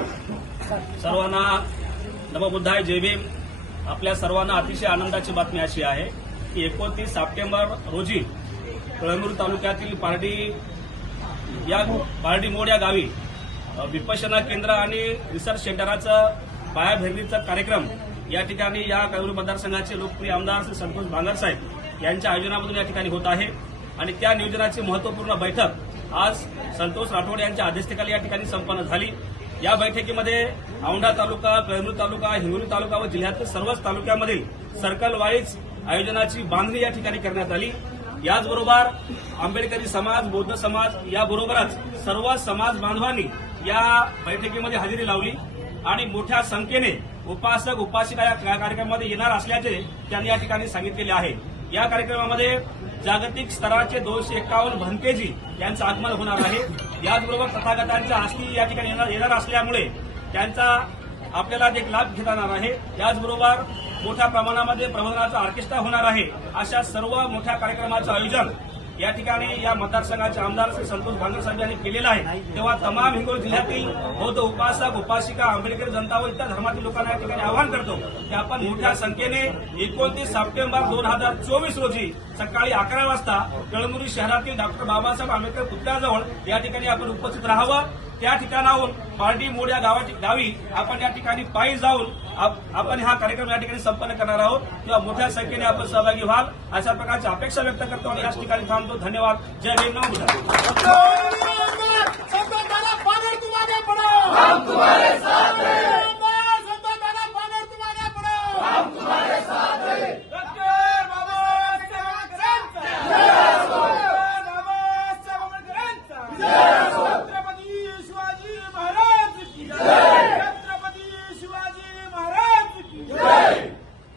सर्वांना नमोबुद्धाय, जय भीम. आपल्या सर्वांना अतिशय आनंदाची बातमी अशी आहे की 29 सप्टेंबर रोजी कळमनुरी तालुक्यातील पारडी मोड या गावी विपश्यना केंद्र आणि रिसर्च सेंटरचा पायाभरणीचा कार्यक्रम या ठिकाणी या कळमनुरी मतदारसंघाचे लोकप्रिय आमदार श्री संतोष भांगर साहेब यांच्या आयोजनामधून या ठिकाणी होत आहे. आणि त्या नियोजनाची महत्वपूर्ण बैठक आज संतोष राठोड यांच्या अध्यक्षतेखाली या ठिकाणी संपन्न झाली. या बैठकीमध्ये औंढा तालुका, कळमनुरी तालुका, हिंगोली तालुका व जिल्ह्यातील सर्वच तालुक्यामधील सर्कल वाईज आयोजनाची बांधणी या ठिकाणी करण्यात आली. याचबरोबर आंबेडकरी समाज, बौद्ध समाज याबरोबरच सर्व समाज बांधवांनी या बैठकीमध्ये हजेरी लावली आणि मोठ्या संख्येने उपासक उपासिका या कार्यक्रमामध्ये येणार असल्याचे त्यांनी या ठिकाणी सांगितलेले आहे. या कार्यक्रमामध्ये जागतिक स्तराचे 251 भंतेजी यांचं आगमन होणार आहे. याचबरोबर तथागतांच्या अस्थी या ठिकाणी येणार असल्यामुळे त्यांचा आपल्याला एक लाभ घेता येणार आहे. याचबरोबर मोठ्या प्रमाणामध्ये प्रबोधनाचा ऑर्केस्ट्रा होणार आहे. अशा सर्व मोठ्या कार्यक्रमाचं आयोजन या ठिकाणी या मतदारसंघाचे आमदार श्री संतोष भांगर साहेब यांनी केलेलं आहे. तेव्हा तमाम हिंगोली जिल्ह्यातील बौद्ध उपासक उपासिका, आंबेडकरी जनता व इतर धर्मातील लोकांना या ठिकाणी आवाहन करतो की आपण मोठ्या संख्येने 29 सप्टेंबर 2024 रोजी सकाळी 11 वाजता कळमनुरी शहरातील डॉक्टर बाबासाहेब आंबेडकर पुतळ्याजवळ या ठिकाणी आपण उपस्थित राहावं. त्या ठिकाणाहून पारडी मोड या गावी आपण या ठिकाणी पायी जाऊन आपण हा कार्यक्रम या ठिकाणी संपन्न करणार आहोत. तेव्हा मोठ्या संख्येने आपण सहभागी व्हाल अशा प्रकारची अपेक्षा व्यक्त करतो आणि याच ठिकाणी थांबतो. धन्यवाद. जय भीम. नमो बुद्धाय.